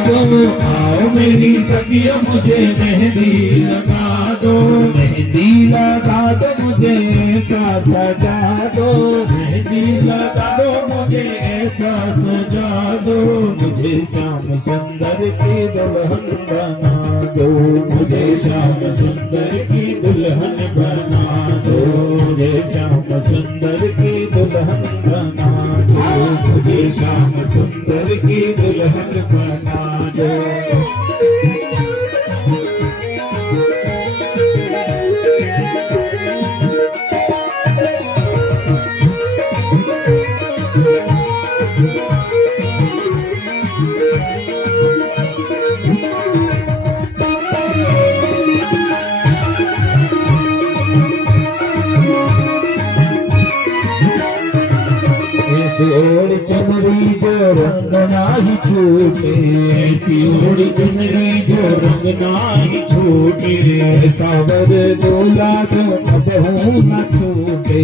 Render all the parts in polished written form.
दो, आओ मेरी सखियों मुझे मेहंदी लगा दो, मेहंदी लगा दो मुझे ऐसा सजा दो, मेहंदी लगा दो मुझे ऐसा सजा दो, मुझे श्याम सुंदर की दुल्हन बना दो, मुझे श्याम सुंदर की दुल्हन बना दो, मुझे श्याम सुंदर की दुल्हन बना दो, मुझे श्याम सुंदर की दुल्हन बना दो। ओढ़ चुनरी जो रंग नाही छूटे, ऐसी ओढ़ चुनरी जो रंग नाही छूटे, सावर दूल्हा जो कबहू न छूटे,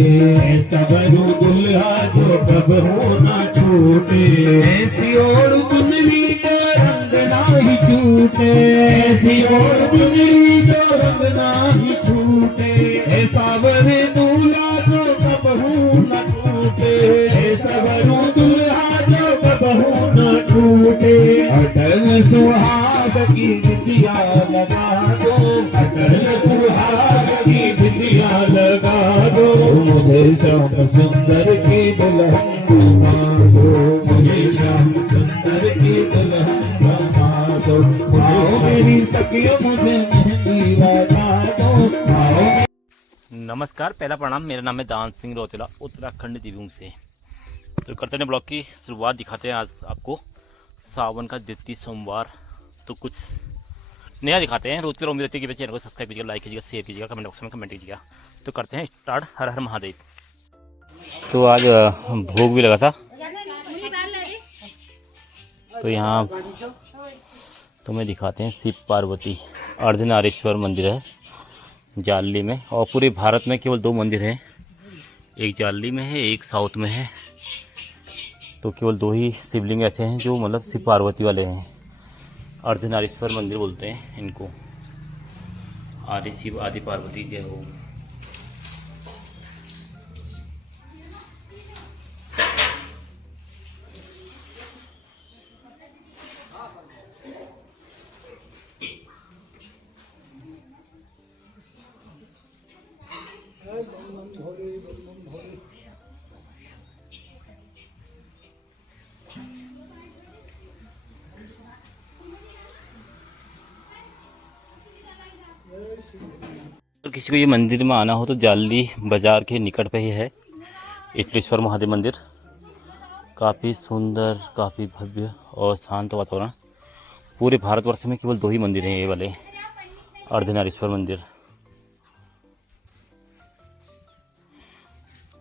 सावरू दूल्हा जो कबहू न छूटे, ऐसी ओढ़ चुनरी जो रंग नाही छूटे, ऐसी ओढ़ चुनरी जो रंग नाही छूटे, सावर दूल्हा जो कबहू न छूटे, सबरू दुल्हा जो कबहू न छूटे, अटल सुहाग की बिंदिया लगा दो, अटल सुहाग की बिंदिया लगा दो, मुझे श्याम सुंदर की दुल्हन बना दो, मुझे श्याम सुंदर की दुल्हन बना दो, आओ मेरी सखियों मुझे मेहंदी लगा दो, आओ। नमस्कार, पहला प्रणाम। मेरा नाम है दान सिंह रोतेला, उत्तराखंड देवभूमि से। तो करते हैं ब्लॉग की शुरुआत। दिखाते हैं आज आपको सावन का द्वितीय सोमवार। तो कुछ नया दिखाते हैं। रोज की उम्मीद रहती है कि चैनल को सब्सक्राइब कीजिएगा, लाइक कीजिएगा, शेयर कीजिएगा, कमेंट बॉक्स में कमेंट कीजिएगा। तो करते हैं स्टार्ट। हर हर महादेव। तो आज भोग भी लगा था। तो यहाँ तुम्हें दिखाते हैं शिव पार्वती अर्धनारीश्वर मंदिर है जालली में। और पूरे भारत में केवल 2 मंदिर हैं, एक जालली में है, एक साउथ में है। तो केवल 2 ही शिवलिंग ऐसे हैं जो मतलब शिव पार्वती वाले हैं। अर्धनारीश्वर मंदिर बोलते हैं इनको। आदि शिव आदि पार्वती जय हो। तो किसी को ये मंदिर में आना हो तो जालली बाज़ार के निकट पे ही है इटलेश्वर महादेव मंदिर। काफ़ी सुंदर, काफ़ी भव्य और शांत वातावरण। पूरे भारतवर्ष में केवल 2 ही मंदिर हैं ये वाले अर्धनारीश्वर मंदिर।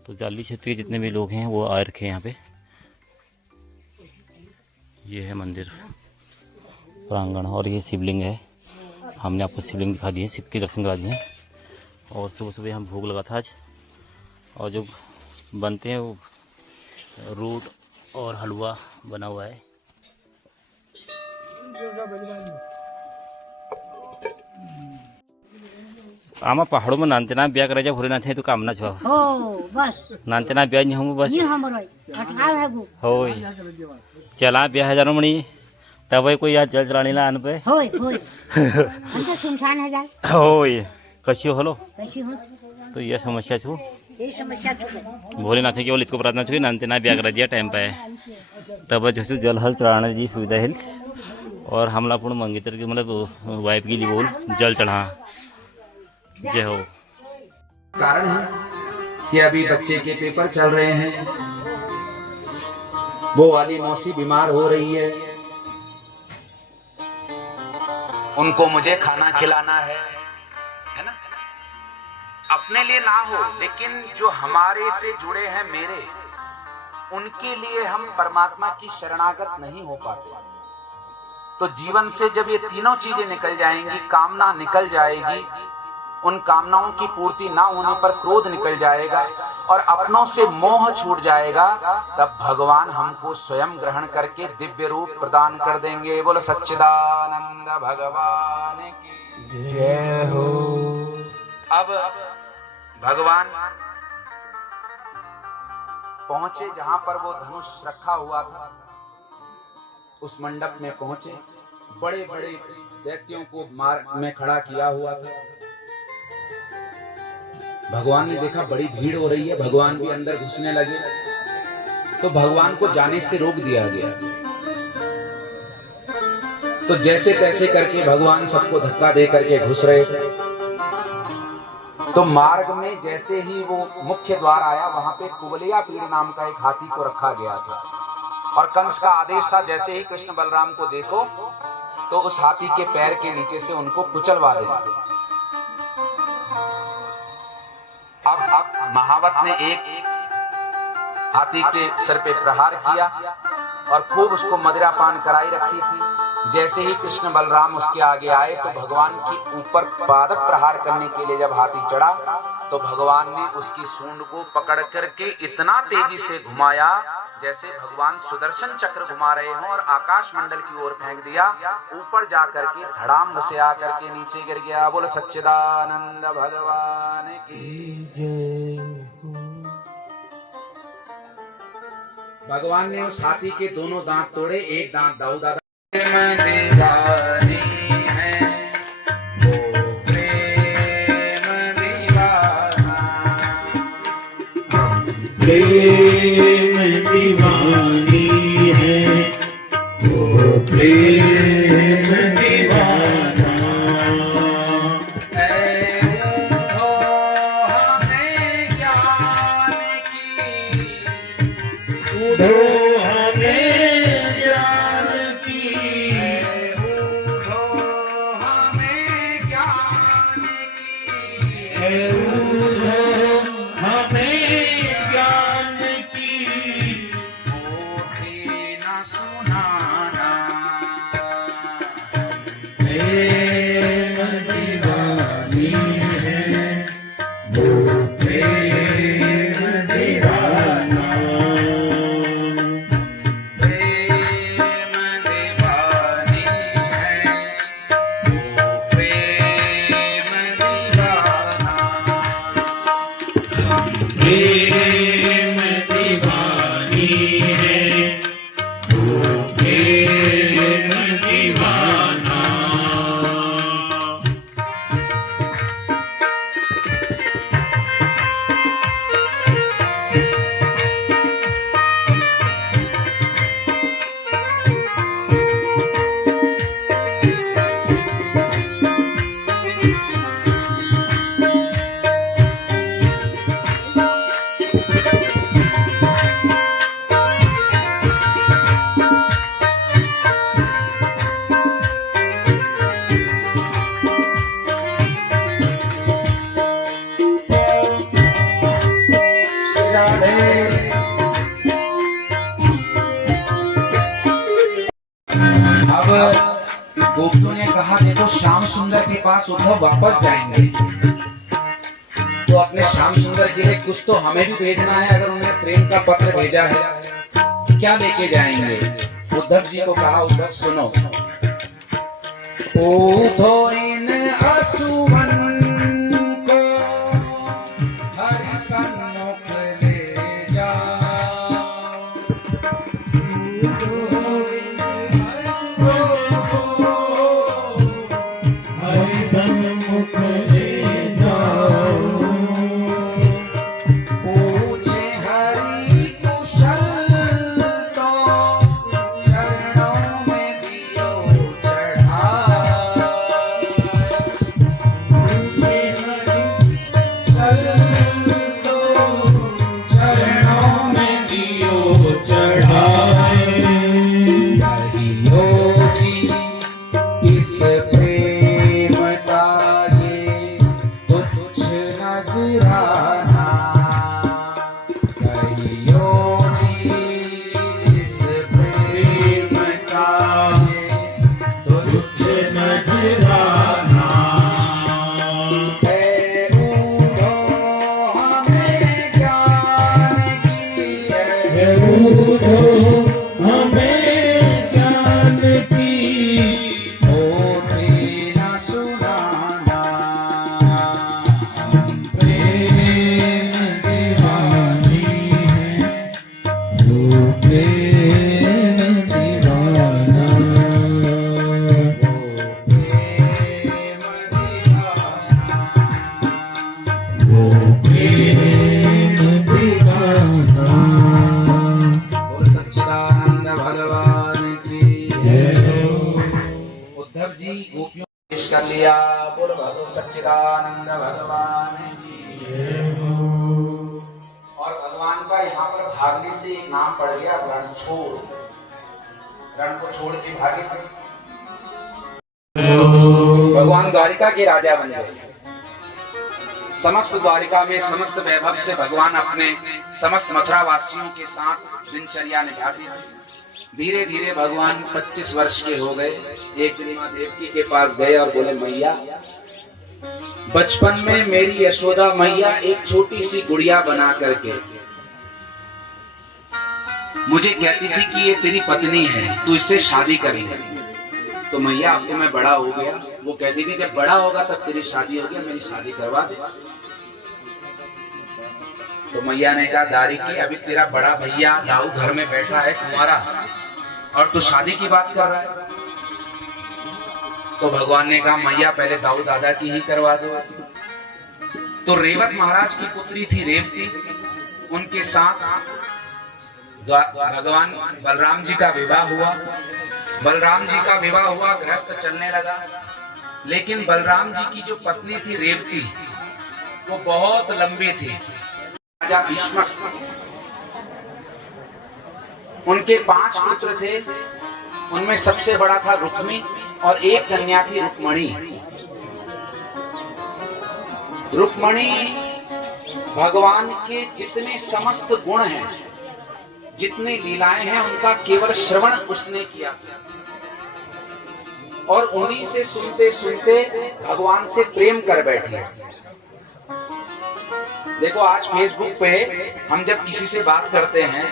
तो जालली क्षेत्र के जितने भी लोग हैं वो आ रखे हैं यहाँ पे। ये है मंदिर प्रांगण और ये शिवलिंग है। हमने आपको शिवलिंग दिखा दिए, शिव के दर्शन करा दिए। और सुबह सुबह यहाँ भोग लगा था आज। और जो बनते हैं वो रोट और हलवा बना हुआ है। आमा पहाड़ों में नानतेना ब्याह करे जब भोलेनाथ है तो कामना छो हो बस नानतेना ब्याह नहीं हम बस ये हमरो अटकाव है गो होय चला ब्याह हजारों मणि तब कोई आज जल चलाने ला आन पे होय होय अंत सुनसान है जाए होय कशी होलो कैसी हो तो ये समस्या छो ये समस्या तो भोलेनाथ के केवल इसको प्रार्थना छो नानतेना ब्याह करा दिया टाइम पे तब जो जल हल चढ़ाने की सुविधा है। और हमला पूर्ण मंगेतर की मतलब वाइफ के लिए बोल जल चढ़ा जय हो। कारण है कि अभी बच्चे के पेपर चल रहे हैं, वो वाली मौसी बीमार हो रही है, उनको मुझे खाना खिलाना है ना। अपने लिए ना हो लेकिन जो हमारे से जुड़े हैं मेरे, उनके लिए हम परमात्मा की शरणागत नहीं हो पाते। तो जीवन से जब ये तीनों चीजें निकल जाएंगी, कामना निकल जाएगी, उन कामनाओं की पूर्ति ना होने पर क्रोध निकल जाएगा और अपनों से मोह छूट जाएगा, तब भगवान हमको स्वयं ग्रहण करके दिव्य रूप प्रदान कर देंगे। बोलो सच्चिदानंद भगवान की जय हो। अब भगवान पहुंचे जहां पर वो धनुष रखा हुआ था, उस मंडप में पहुंचे। बड़े बड़े दैत्यों को मार्ग में खड़ा किया हुआ था। भगवान ने देखा बड़ी भीड़ हो रही है, भगवान भी अंदर घुसने लगे, तो भगवान को जाने से रोक दिया गया। तो जैसे तैसे करके भगवान सबको धक्का दे करके घुस रहे थे। तो मार्ग में जैसे ही वो मुख्य द्वार आया, वहां पे कुबलिया पीड़ नाम का एक हाथी को रखा गया था, और कंस का आदेश था जैसे ही कृष्ण बलराम को देखो तो उस हाथी के पैर के नीचे से उनको कुचलवा देना। अब महावत ने एक हाथी के सिर पे प्रहार किया और खूब उसको मदिरा पान कराई रखी थी। जैसे ही कृष्ण बलराम उसके आगे आए तो भगवान के ऊपर पादप प्रहार करने के लिए जब हाथी चढ़ा, तो भगवान ने उसकी सूंड को पकड़ करके इतना तेजी से घुमाया जैसे भगवान सुदर्शन चक्र घुमा रहे हों, और आकाश मंडल की ओर फेंक दिया। ऊपर जा करके धड़ाम से आकर के नीचे गिर गया। बोलो सच्चिदानंद भगवान की जय। भगवान ने उस हाथी के दोनों दांत तोड़े, एक दांत दाऊ दादा प्रेम दीवानी है, वो प्रेम दीवाना। हो हमें ज्ञान की, दो हमें ज्ञान की, हो हमें ज्ञान की, हमें सुनाना। प्रेम दीवानी है, वो प्रेम दीवाना। प्रेम दीवानी है, वो प्रेम दीवाना। प्रेम दीवानी है, वो प्रेम दीवाना। अब गोपियों ने कहा देखो श्याम सुंदर के पास उद्धव वापस जाएंगे, तो अपने श्याम सुंदर के लिए कुछ तो हमें भी भेजना है। अगर उन्हें प्रेम का पत्र भेजा है, क्या लेके जाएंगे? उद्धव जी को कहा उद्धव सुनो, उद्धव इन असुवन को हरि सन्मुख ले जा। हरि सन्मुख ले जाओ, पूछे हरि कुशल तो चरणों में दियो चढ़ा। पूछे हरि कुशल तो चरणों में दियो चढ़ाए। कहियो जी इस प्रेम का ये तुच्छ नजराना। कहियो जी इस प्रेम का ये तुच्छ नजराना। है ऊँधो हमें ज्ञान उद्धव जी गोपियों पेश कर लिया। बोल भगवत सच्चिदानंद भगवान की जय हो। और भगवान का यहाँ पर भागने से एक नाम पड़ गया रणछोड़। रण को छोड़ के भागे थे। भगवान द्वारिका के राजा बन गए। समस्त द्वारिका में समस्त वैभव से भगवान अपने समस्त मथुरा वासियों के साथ दिनचर्या निभाते थे। धीरे धीरे भगवान 25 वर्ष के हो गए। एक दिन मां देवकी के पास गए और बोले, मैया बचपन में मेरी यशोदा मैया एक छोटी सी गुड़िया बना करके मुझे कहती थी कि ये तेरी पत्नी है, तू इससे शादी कर ले। तो मैया अब तो मैं बड़ा हो गया। वो कहती थी जब बड़ा होगा तब तेरी शादी होगी, मेरी शादी करवा दे। तो मैया ने कहा, दारिकी अभी तेरा बड़ा भैया दाऊ घर में बैठा है तुम्हारा, और तू शादी की बात कर रहा है। तो भगवान ने कहा, मैया पहले दाऊ दादा की ही करवा दो। तो रेवत महाराज की पुत्री थी रेवती, उनके साथ भगवान बलराम जी का विवाह हुआ। बलराम जी का विवाह हुआ, गृहस्थ चलने लगा। लेकिन बलराम जी की जो पत्नी थी रेवती, वो बहुत लंबी थी। राजा भीष्म, उनके 5 पुत्र थे। उनमें सबसे बड़ा था रुक्मी और एक कन्या थी रुक्मणी। रुक्मणी भगवान के जितने समस्त गुण हैं, जितनी लीलाएं हैं, उनका केवल श्रवण उसने किया और उन्हीं से सुनते सुनते भगवान से प्रेम कर बैठी। देखो आज फेसबुक पे हम जब किसी से बात करते हैं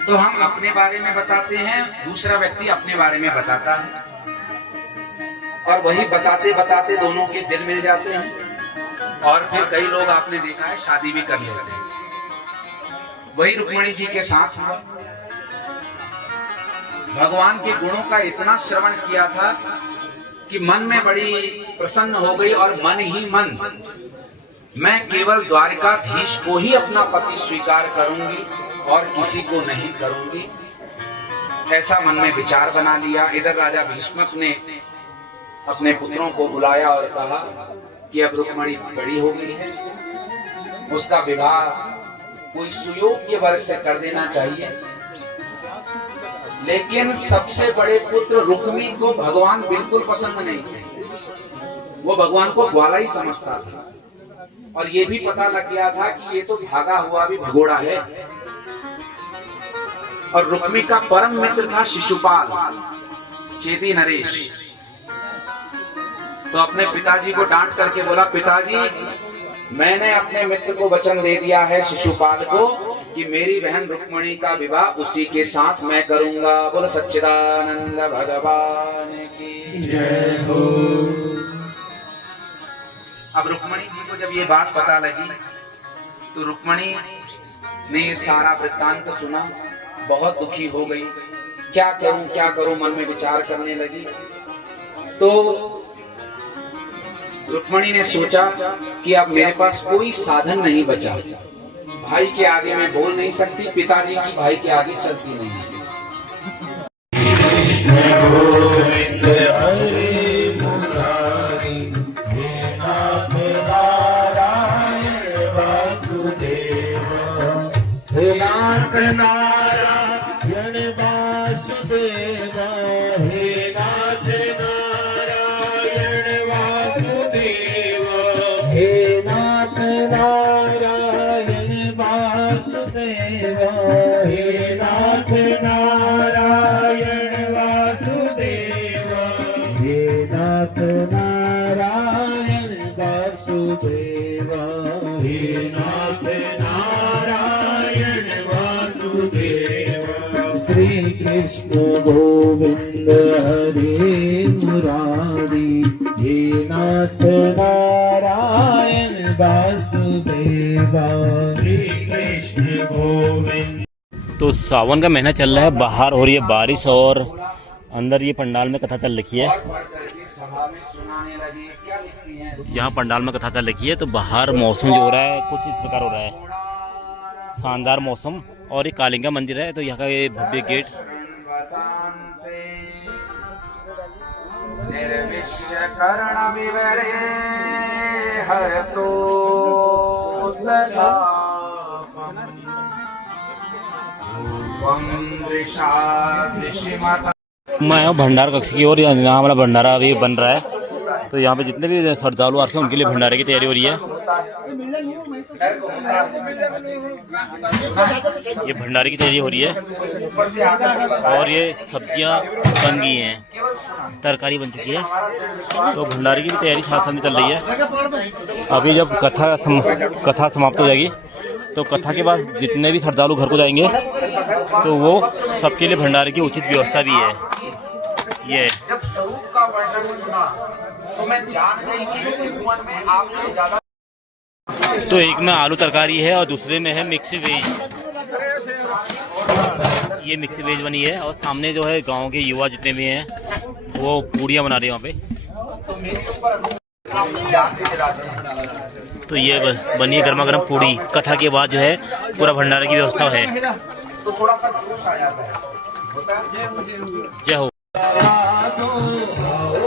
तो हम अपने बारे में बताते हैं, दूसरा व्यक्ति अपने बारे में बताता है, और वही बताते बताते दोनों के दिल मिल जाते हैं। और फिर कई लोग आपने देखा है शादी भी कर लेते हैं। वही रुक्मणी जी के साथ भगवान के गुणों का इतना श्रवण किया था कि मन में बड़ी प्रसन्न हो गई, और मन ही मन मैं केवल द्वारिकाधीश को ही अपना पति स्वीकार करूंगी और किसी को नहीं करूंगी, ऐसा मन में विचार बना लिया। इधर राजा भीष्मक ने अपने पुत्रों को बुलाया और कहा कि अब रुक्मणी बड़ी हो गई है, उसका विवाह कोई सुयोग्य वर से कर देना चाहिए। लेकिन सबसे बड़े पुत्र रुक्मी को भगवान बिल्कुल पसंद नहीं थे। वो भगवान को ग्वाला ही समझता था, और ये भी पता लग गया था कि ये तो भागा हुआ भी भगोड़ा है। और रुक्मी का परम मित्र था शिशुपाल, चेदी नरेश। तो अपने पिताजी को डांट करके बोला, पिताजी मैंने अपने मित्र को वचन दे दिया है शिशुपाल को कि मेरी बहन रुक्मणी का विवाह उसी के साथ मैं करूंगा। बोलो सच्चिदानंद भगवान की जय हो। अब रुक्मणी जी को जब ये बात पता लगी तो रुक्मणी ने ये सारा वृत्तांत सुना, बहुत दुखी हो गई। क्या करूं मन में विचार करने लगी। तो रुक्मणी ने सोचा कि अब मेरे पास कोई साधन नहीं बचा। भाई के आगे मैं बोल नहीं सकती, पिताजी की भाई के आगे चलती नहीं। नारायण वासुदेव, हे नाथ नारायण वासुदेव, हे नाथ नारायण वासुदेव, हे नाथ नारायण वासुदेव, हे नाथ नारायण वासुदेव, हे नाथ नारायण वासुदेव। श्री कृष्ण गोविंद हरे मुरारी, हे नाथ नारायण वासुदेव, श्री कृष्ण गोविंद। तो सावन का महीना चल रहा है, बाहर हो रही है बारिश और अंदर ये पंडाल में कथा चल रखी है। यहाँ पंडाल में कथा चल रखी है। तो बाहर मौसम जो हो रहा है कुछ इस प्रकार हो रहा है, शानदार मौसम। और ये कालिंगा मंदिर है, तो यहाँ का ये भव्य गेट शांते निर्विश्य कर्ण विवरे हरतो मैं हूँ भंडार कक्ष की ओर। यहाँ हमारा भंडारा अभी बन रहा है, तो यहाँ पे जितने भी श्रद्धालु आते हैं उनके लिए भंडारे की तैयारी हो रही है। ये भंडारे की तैयारी हो रही है और ये सब्जियाँ बन गई हैं, तरकारी बन चुकी है, तो भंडारे की भी तैयारी साथ साथ में चल रही है। अभी जब कथा समाप्त हो जाएगी तो कथा के बाद जितने भी श्रद्धालु घर को जाएंगे तो वो सबके लिए भंडारे की उचित व्यवस्था भी है। ये जब स्वरूप का वर्णन सुना तो मैं जान गई कि भगवान में आपसे ज्यादा। तो एक में आलू तरकारी है और दूसरे में है मिक्स वेज। ये मिक्स वेज बनी है और सामने जो है गांव के युवा जितने भी हैं वो पूड़ियाँ बना रहे हैं वहाँ पे। तो ये बस बनी है गर्मा गर्म पूड़ी। कथा के बाद जो है पूरा भंडारे की व्यवस्था है। तो थोड़ा सा जोश आ जाता है। जय हो।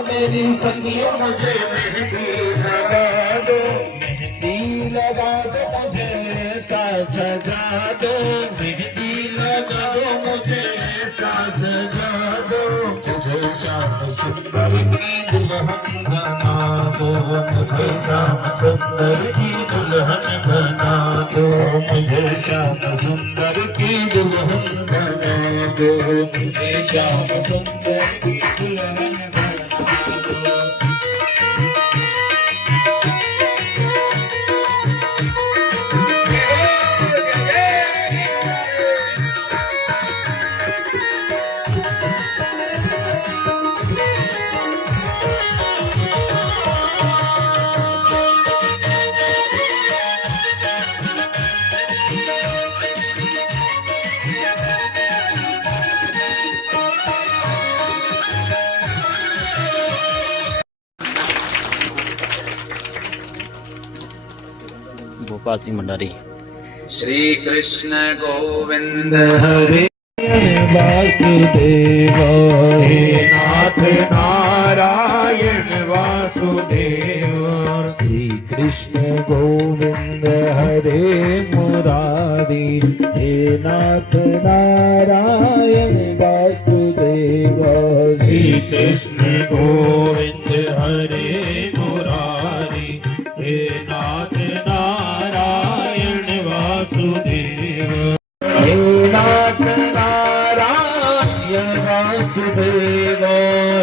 मेरी सखियों मुझे मेहंदी लगा दो, मेहंदी लगा दो मुझे ऐसा सजा दो, मेहंदी लगा दो मुझे ऐसा सजा दो, मुझे श्याम सुंदर की दुल्हन बना दो, मुझे श्याम सुंदर की दुल्हन बना दो, मुझे श्याम सुंदर की दुल्हन बना दो, मुझे श्याम सुंदर की दुल्हन बना दो। गोपाल सिंह भंडारी। श्री कृष्ण गोविंद हरे वासुदेव हे नाथ नारायण वासुदेव, श्री कृष्ण गोविंद हरे मुरारी, हे नाथ नारायण वासुदेव, श्री कृष्ण गोविंद हरे मुरारी, हे नाथ नारायण वासुदेव, हे नाथ नारायण वासुदेव,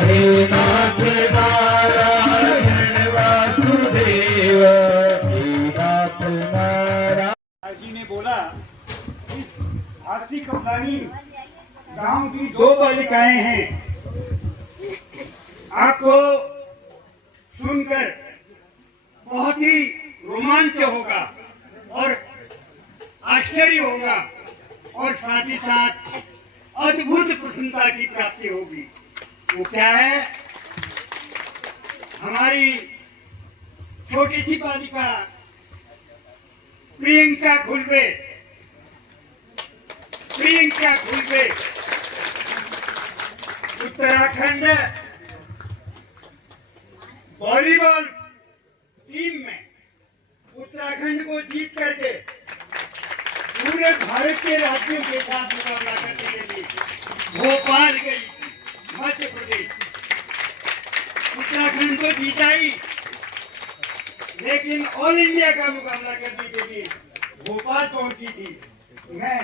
हे नाथ नारायण वासुदेव, हे नाथ नारायण। जी ने बोला इस हाथी कपलानी गांव की 2 बालिकाएं हैं। आपको सुनकर बहुत ही रोमांच होगा और आश्चर्य होगा और साथ ही साथ अद्भुत प्रसन्नता की प्राप्ति होगी। वो क्या है? हमारी छोटी सी बालिका प्रियंका खुलबे उत्तराखंड वॉलीबॉल टीम में उत्तराखंड को जीत करके पूरे भारत के राज्यों के साथ मुकाबला करने के लिए भोपाल गई, मध्य प्रदेश। उत्तराखंड को जीताई, लेकिन ऑल इंडिया का मुकाबला करने के लिए भोपाल पहुंची थी। मैं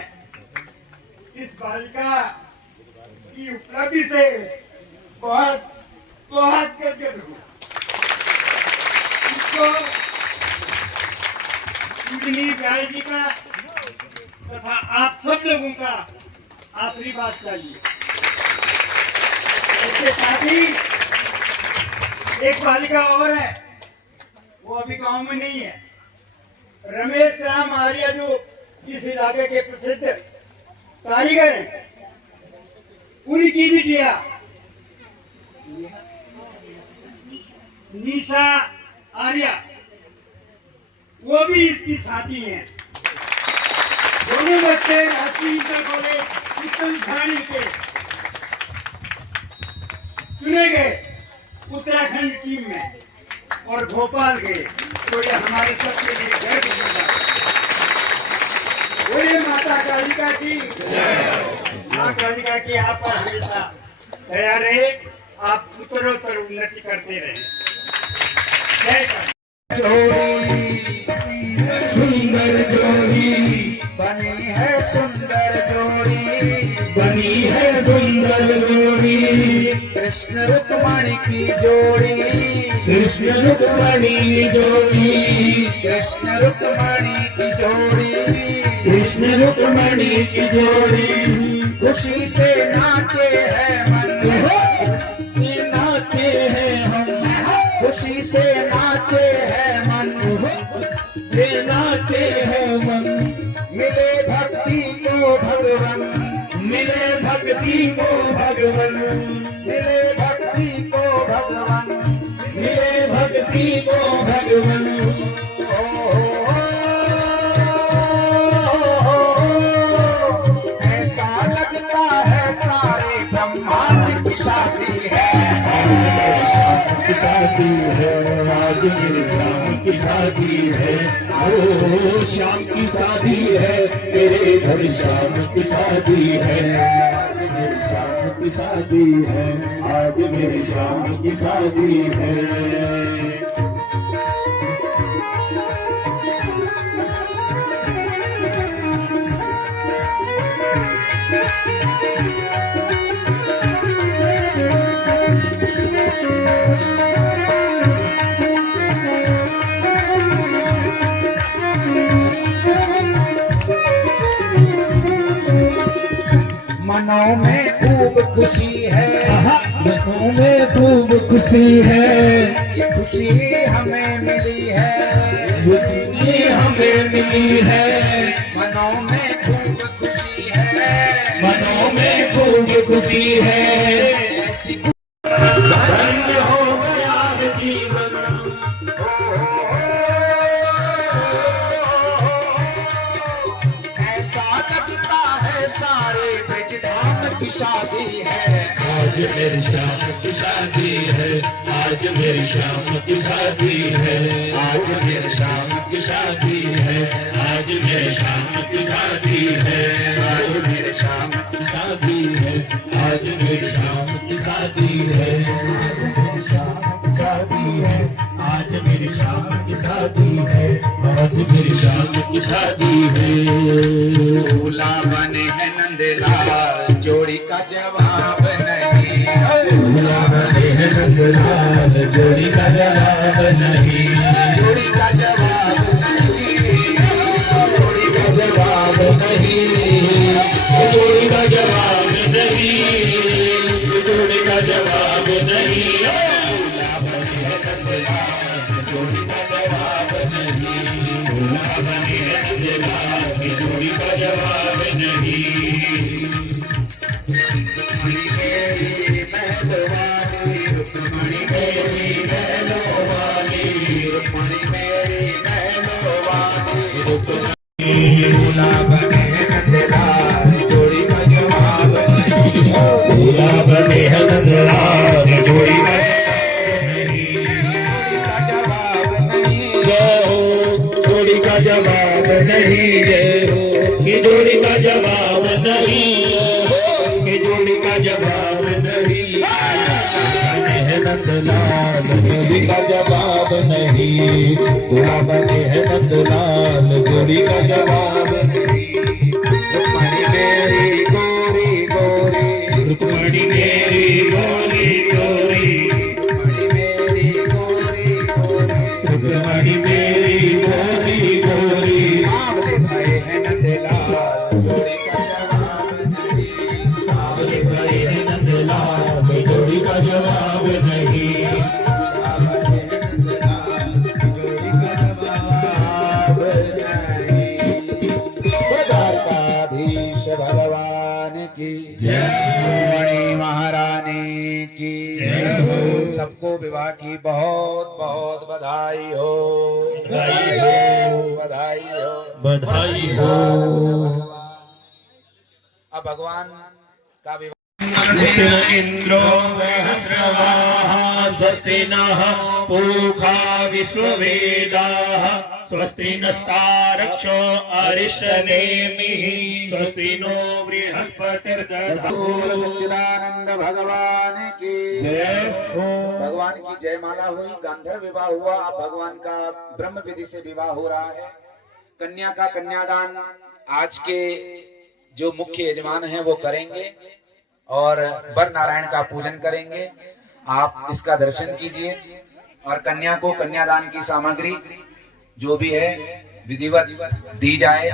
इस बालिका की उपलब्धि से बहुत बहुत गदगद हूँ। इसको पूजनीय ब्यास जी का तथा आप सब लोगों का आशीर्वाद चाहिए। इसके साथ ही एक बालिका और है, वो अभी गांव में नहीं है। रमेश राम आर्य जो इस इलाके के प्रसिद्ध कारीगर हैं, उनकी बिटिया निशा आर्या, वो भी इसकी साथी हैं। दोनों बच्चे राष्ट्रीय इंटर कॉलेज उत्तम श्रेणी के चुने गए उत्तराखंड टीम में और भोपाल गए, तो ये हमारे सबके लिए गर्व की बात है। बोलिए माता कालिका की, माँ कालिका की आप पर हमेशा दया रहे, आप उत्तरोत्तर उन्नति करते रहे। जय काली। जोड़ी सुंदर जोड़ी बनी है सुंदर जोड़ी, बनी है सुंदर जोड़ी, कृष्ण रुक्मणी की जोड़ी, कृष्ण रुक्मणी की जोड़ी, कृष्ण रुक्मणी की जोड़ी, कृष्ण रुक्मणी की जोड़ी। खुशी से नाचे है मन, ये नाचे हैं हम, खुशी से नाचे है मन, ये नाचे हैं मन, मिले भक्ति को भगवन, मिले भक्ति को भगवन, मिले भक्ति को भगवन, मिले भक्ति को भगवन। ऐसा लगता है सारे ब्रह्मांड की शादी है, की शादी है, आज मेरी शाम की शादी है, ओ शाम की शादी है, तेरे घर शाम की शादी है, आज मेरी शाम की शादी है, आज मेरी शाम की शादी है। मनों में खूब खुशी है, मनों में खूब खुशी है, ये खुशी हमें मिली है, ये खुशी हमें मिली है, मनों में खूब खुशी है, मनों में खूब खुशी है। ऐसी धन्य हो गया है जीवन, ऐसा लगता है सारे ब्रजधाम की शादी है, आज मेरी शाम की शादी है, आज मेरी शाम की शादी है, आज मेरी शाम की शादी है, आज मेरी शाम की शादी है, आज मेरी शाम की शादी है, आज मेरी शाम की शादी है, आज मेरी शाम की शादी है, आज मेरी शाम की शादी है। दूल्हा बने हैं नंदलाल, जोड़ी का जवाब नहीं, दूल्हा बने हैं नंदलाल, जोड़ी का जवाब नहीं, जोड़ी का जवाब नहीं, जोड़ी का जवाब नहीं, जोड़ी का जवाब नहीं, जोड़ी का जवाब नहीं। दूल्हा बने हैं नंदलाल, जोड़ी का जवाब नहीं, दूल्हा बने हैं नंदलाल, जोड़ी का जवाब नहीं। रुक्मणी मेरी महलो वाली, रुक्मणी मेरी महलो वाली, दूल्हा बने हैं नंदलाल, जोड़ी का जवाब नहीं, दूल्हा बने हैं नंदलाल, जोड़ी का जवाब नहीं, जय हो, जोड़ी का जवाब नहीं, जय हो, कि जोड़ी का जवाब नहीं, कि जोड़ी का जवाब नहीं। बने हैं नंदलाल, जोड़ी का जवाब नहीं, दूल्हा बने हैं नंदलाल, जोड़ी का जवाब नहीं। रुक्मणी मेरी गोरी गोरी, रुक्मणी मेरी गोरी गोरी, रुक्मणी मेरी गोरी गोरी, रुक्मणी मेरी गोरी गोरी, सावले भये हैं नंदलाल, जोड़ी का जवाब नहीं, सावले भये हैं नंदलाल, जोड़ी का जवाब नहीं। द्वारकाधीश भगवान की मणि महारानी की सबको विवाह की बहुत बहुत बधाई हो, बधाई हो, बधाई हो, बधाई हो। अब भगवान का विवाह इंद्रो सहस्रवाहन स्वस्ति नः पूषा विश्ववेदाः स्वस्ति नस्तारक्षो अरिष्टनेमिः स्वस्ति नो बृहस्पतिर्दधातु। सच्चिदानंद भगवान की जय हो। भगवान की जयमाला हुई, गांधर्व विवाह हुआ। अब भगवान का ब्रह्म विधि से विवाह हो रहा है। कन्या का कन्यादान आज के जो मुख्य यजमान हैं वो करेंगे और वर नारायण का पूजन करेंगे। आप इसका दर्शन कीजिए और कन्या को कन्यादान की सामग्री जो भी है विधिवत दी जाए।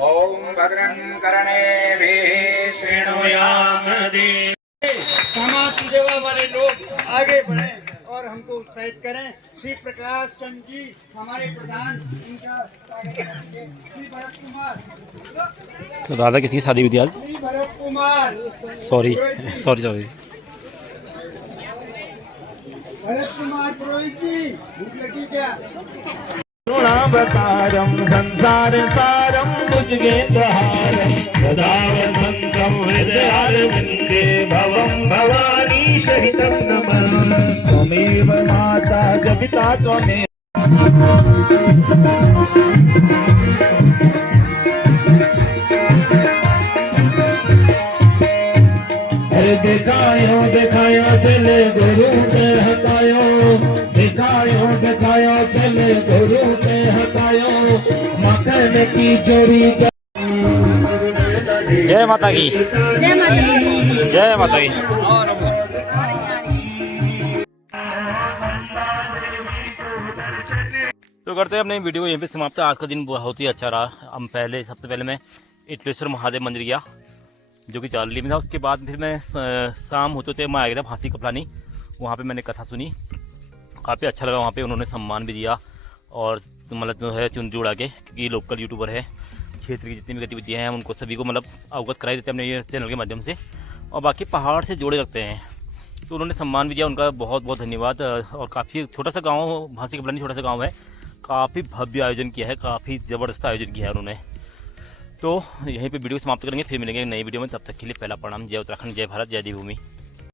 ओम भद्रं कर्णेभिः शृणुयाम देव। समाज की सेवा वाले लोग आगे बढ़े और हमको उत्साहित करें। श्री प्रकाश चंद जी हमारे प्रधान, इनका स्वागत करेंगे। श्री भरत कुमार, तो दादा किसकी शादी हुई थी आज? Shri Bharat Kumar, sorry sorry sorry. Bharat Kumar Purohit ji, भूख लगी क्या? गुणावतारं संसार सारं भुजगेन्द्रहारं सदा वसन्तं हृदयारविन्दे भवं भवानी सहितं नमामि। त्वमेव माता जपिता त्वमेव। अरे दिखायो दिखायो चले गुरु के हटायो, दिखायो दिखायो चले गुरु के हटायो, मकन की चोरी। जय माता की, जय माता दी। जय माता की। तो करते हैं अपने वीडियो को यहीं पे समाप्त। आज का दिन बहुत ही अच्छा रहा। हम सबसे पहले मैं इटलेश्वर महादेव मंदिर गया जो कि जालली में था। उसके बाद फिर मैं शाम होते होते मैं आ गया था फांसी कपलानी। वहाँ पे मैंने कथा सुनी, काफ़ी अच्छा लगा। वहाँ पे उन्होंने सम्मान भी दिया और मतलब जो है चुनरी उड़ा के, क्योंकि लोकल यूट्यूबर है, क्षेत्र की जितनी भी गतिविधियाँ हैं उनको सभी को मतलब अवगत कराई देते हैं अपने ये चैनल के माध्यम से, और बाकी पहाड़ से जोड़े रखते हैं। तो उन्होंने सम्मान भी दिया, उनका बहुत बहुत धन्यवाद। और काफ़ी छोटा सा गाँव फांसी कपलानी, छोटा सा गाँव है, काफ़ी भव्य आयोजन किया है, काफ़ी ज़बरदस्त आयोजन किया है उन्होंने। तो यहीं पे वीडियो समाप्त करेंगे, फिर मिलेंगे नई वीडियो में। तब तक के लिए पहला प्रणाम। जय उत्तराखंड, जय भारत, जय देवभूमि।